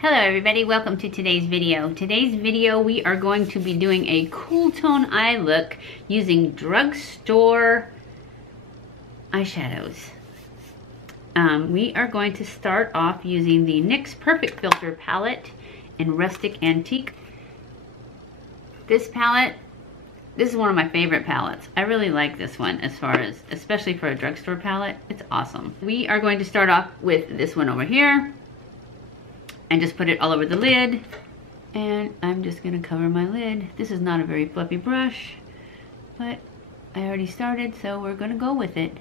Hello everybody, welcome to today's video. Today's video we are going to be doing a cool tone eye look using drugstore eyeshadows. We are going to start off using the NYX Perfector palette in Rustic Antique. This palette, this is one of my favorite palettes. I really like this one as far as, especially for a drugstore palette, it's awesome. We are going to start off with this one over here and just put it all over the lid. And I'm just gonna cover my lid. This is not a very fluffy brush, but I already started, so we're gonna go with it.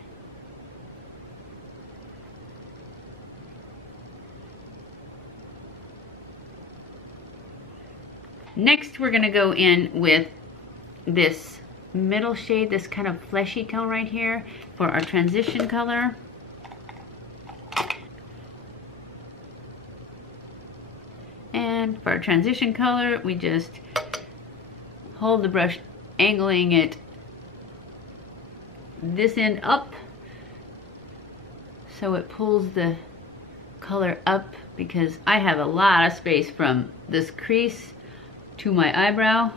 Next, we're gonna go in with this middle shade, this kind of fleshy tone right here for our transition color. And for our transition color, we just hold the brush, angling it this end up so it pulls the color up, because I have a lot of space from this crease to my eyebrow.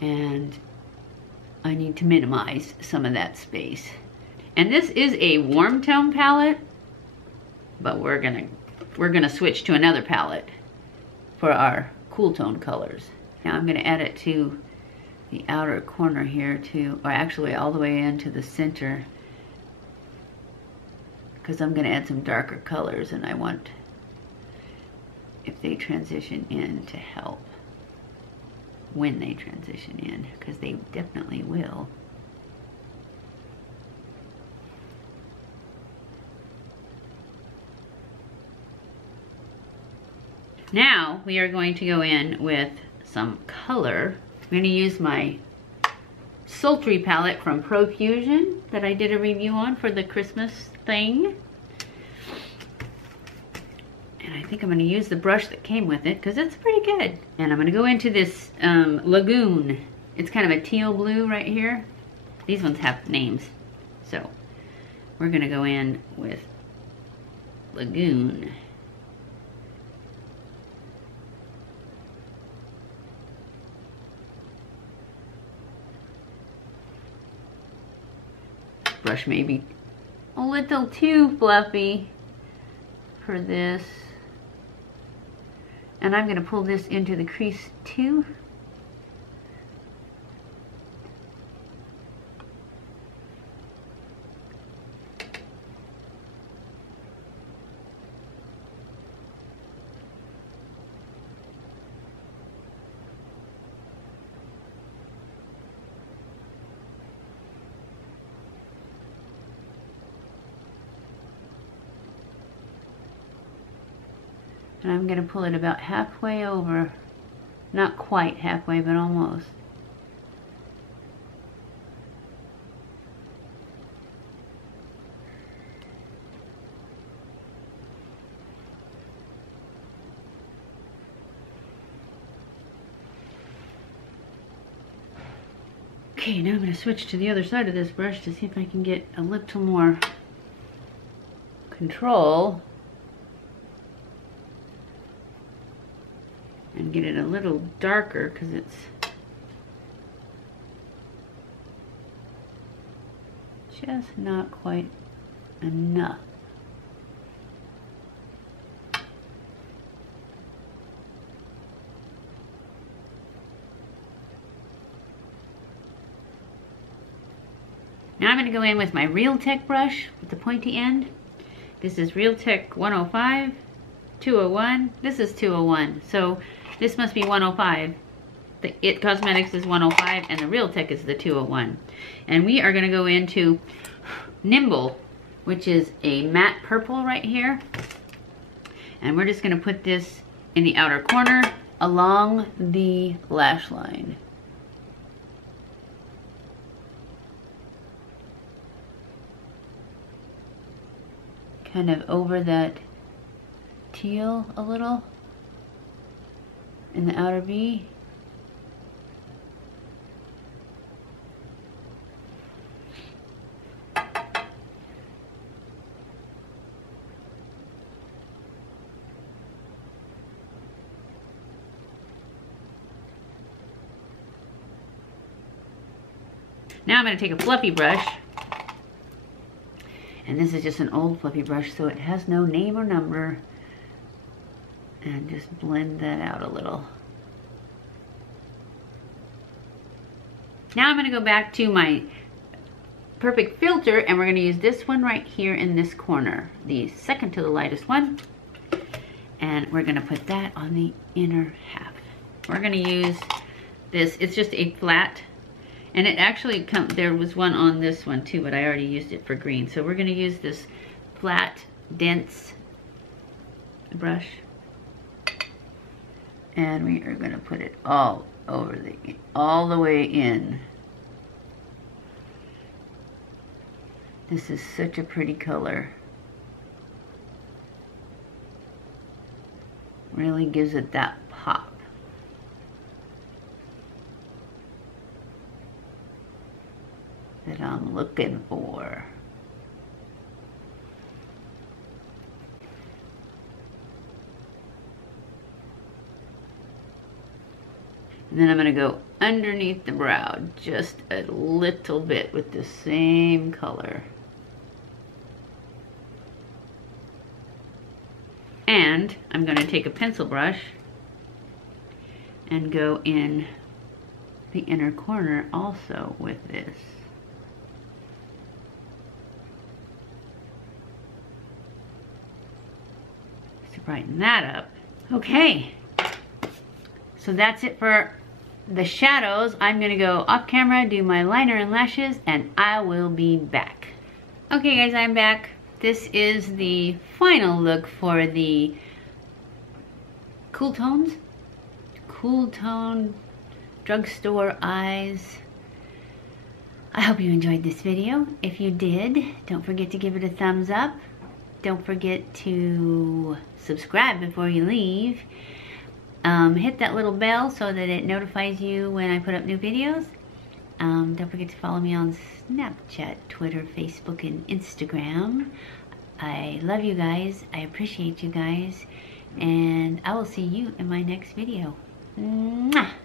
And I need to minimize some of that space. And this is a warm tone palette, but we're gonna switch to another palette for our cool tone colors. Now I'm gonna add it to the outer corner here too, or actually all the way into the center, because I'm gonna add some darker colors and I want, if they transition in, to help when they transition in, because they definitely will. Now we are going to go in with some color. I'm going to use my Sultry palette from Profusion that I did a review on for the Christmas thing. And I think I'm going to use the brush that came with it because it's pretty good. And I'm going to go into this Lagoon. It's kind of a teal blue right here. These ones have names. So we're going to go in with Lagoon. Brush may be a little too fluffy for this. And I'm going to pull this into the crease too. And I'm going to pull it about halfway over. Not quite halfway, but almost. Okay, now I'm going to switch to the other side of this brush to see if I can get a little more control. And get it a little darker because it's just not quite enough. Now I'm going to go in with my RealTech brush with the pointy end. This is RealTech 105, 201. This is 201. So this must be 105. The It Cosmetics is 105 and the RealTech is the 201. And we are going to go into Nimble, which is a matte purple right here. And we're just going to put this in the outer corner along the lash line. Kind of over that teal a little. In the outer V. Now I'm going to take a fluffy brush. And this is just an old fluffy brush, so it has no name or number. And just blend that out a little. Now I'm going to go back to my Perfect filter, and we're going to use this one right here in this corner, the second to the lightest one. And we're going to put that on the inner half. We're going to use this. It's just a flat, and it actually there was one on this one too, but I already used it for green. So we're going to use this flat, dense brush, and we are going to put it all over all the way in. This is such a pretty color. Really gives it that pop. That I'm looking for. And then I'm going to go underneath the brow just a little bit with the same color. And I'm going to take a pencil brush and go in the inner corner also with this. To brighten that up. Okay, so that's it for the shadows. I'm going to go off camera, do my liner and lashes, and I will be back. Okay guys, I'm back. This is the final look for the Cool Tone Drugstore Eyes. I hope you enjoyed this video. If you did, don't forget to give it a thumbs up. Don't forget to subscribe before you leave. Hit that little bell so that it notifies you when I put up new videos. Don't forget to follow me on Snapchat, Twitter, Facebook, and Instagram. I love you guys. I appreciate you guys. And I will see you in my next video. Mwah!